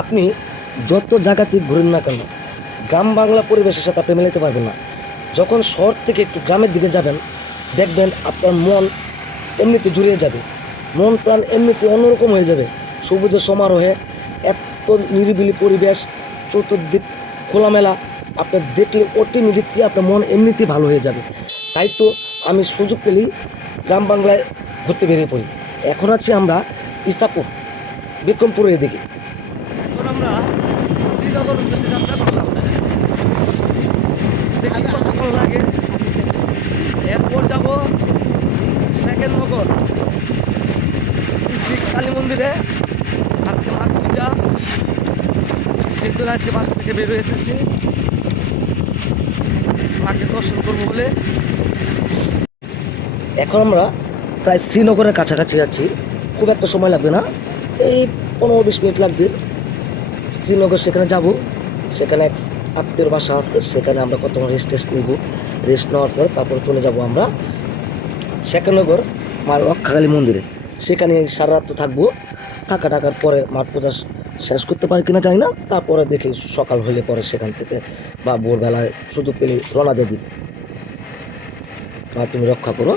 আপনি যত জায়গাতে ঘুরেন না কেন, গ্রাম বাংলা পরিবেশের সাথে আপনি মেলাতে পারবেন না। যখন শহর থেকে একটু গ্রামের দিকে যাবেন, দেখবেন আপনার মন এমনিতে জুড়িয়ে যাবে, মন প্রাণ এমনিতে অন্যরকম হয়ে যাবে। সবুজের সমারোহে এত নিরিবিলি পরিবেশ, চতুর্দিক খোলামেলা, আপনার দেখলে অটোমেটিকলি আপনার মন এমনিতেই ভালো হয়ে যাবে। তাই তো আমি সুযোগ পেলেই গ্রাম বাংলায় ঘুরতে বেরিয়ে পড়ি। এখন আছি আমরা ইসাপুর, বিক্রমপুরের এদিকে। এখন আমরা শ্রীনগর উদ্দেশ্যে যাত্রা করলাম। দেখি কতক্ষণ লাগে। এরপর যাব সেকেন্ড নগর শ্রী কালী মন্দিরে। আজকে মাঘ পূজা, সেই জন্য আজকে বাসা থেকে বের হয়ে এসেছি মাকে দর্শন করবো বলে। এখন আমরা প্রায় শ্রীনগরের কাছাকাছি যাচ্ছি, খুব একটা সময় লাগবে না, এই 15-20 মিনিট লাগবে। শ্রীনগর সেখানে যাব, সেখানে এক আত্মীয়র বাসা আছে, সেখানে আমরা কতক্ষণ রেস্ট নিব। রেস্ট নেওয়ার পর তারপর চলে যাব আমরা শেখানগর মা রক্ষাকালী মন্দিরে। সেখানে সারা রাত থাকবো। টাকার পরে মাঠ পূজা শেষ করতে পারি কিনা জানি না, তারপরে দেখি সকাল হলে পরে সেখান থেকে বা ভোরবেলায় সুযোগ পেলে রওনা দিয়ে দিব। মা তুমি রক্ষা করো।